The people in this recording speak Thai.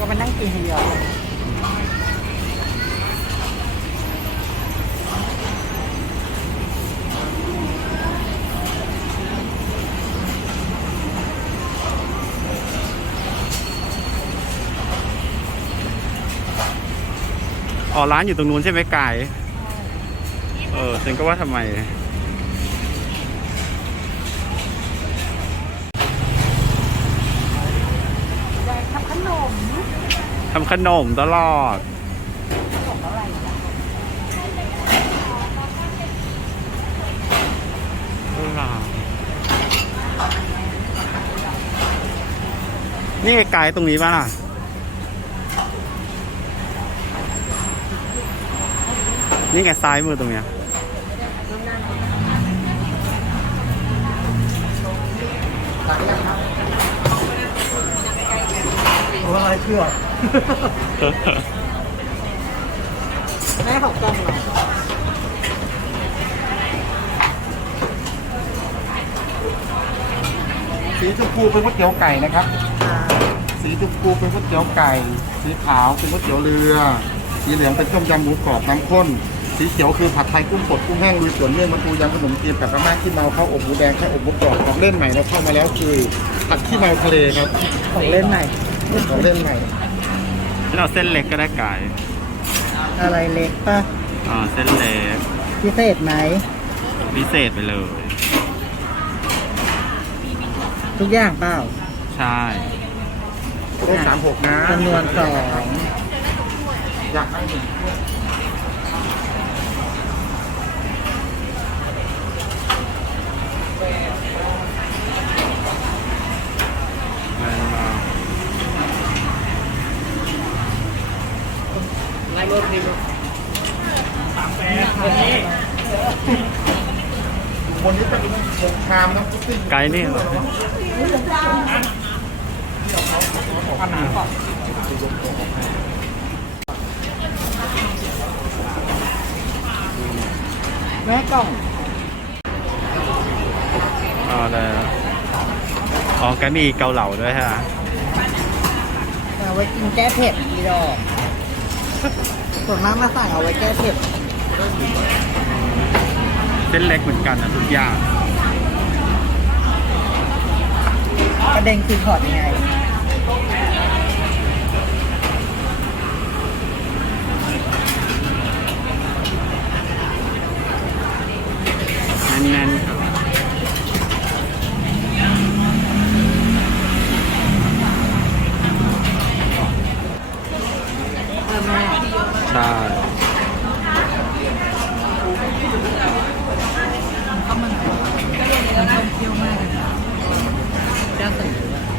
ก็มานั่งกินคนเดียวอ๋อร้านอยู่ตรงนู้นใช่ไหมไก่เออฉันก็ว่าทำไม ยายทำขนม ทำขนมตลอด นี่ไกลตรงนี้ป่ะล่ะนี่ไงซ้ายมือตรงเนี้ย โอ้อะไรเชื่อแม่ของกล้องเหรอสีชมพูเป็นก๋วยเตี๋ยวไก่นะครับ อ่าสีชมพูเป็นก๋วยเตี๋ยวไก่ สีขาวเป็นก๋วยเตี๋ยวเรือ สีเหลืองเป็นต้มยำหมูกรอบน้ำข้น สีเขียวคือผัดไทยกุ้งสดกุ้งแห้งลุยสวนเมี่ยงมันปูยำขนมจีนกับกระม่าขี้เมาข้าวอบหมูแดงข้าวอบหมูกรอบของเล่นใหม่เราเข้ามาแล้วคือผัดขี้เมาทะเลครับ ของเล่นใหม่ ของเล่นใหม่ เราเส้นเล็กก็ได้ไก่อะไรเล็กป่ะอ่าเส้นเล็กพิเศษไหม พิเศษไปเลย ทุกอย่างเปล่าใช่โต๊ะสามหกนะจำนวนสองอยากให้หนึ่ง แม่นมาก บนนี้เป็นหกชามน้ำซุปซิ่งไกลนี่เหรอแม่กล่องอ๋อได้แล้วอ๋อไกมีเกาเหลาด้วยใช่ไหมเอาไว้กินแก้เผ็ดอีดอก ส่วนมากมาสั่งเอาไว้แก้เผ็ดเส้นเล็กเหมือนกันนะทุกอย่างประเด็นคือถอดยังไงแน่นๆ ใช่มันเที่ยวมากเลยนะจ้าส่เย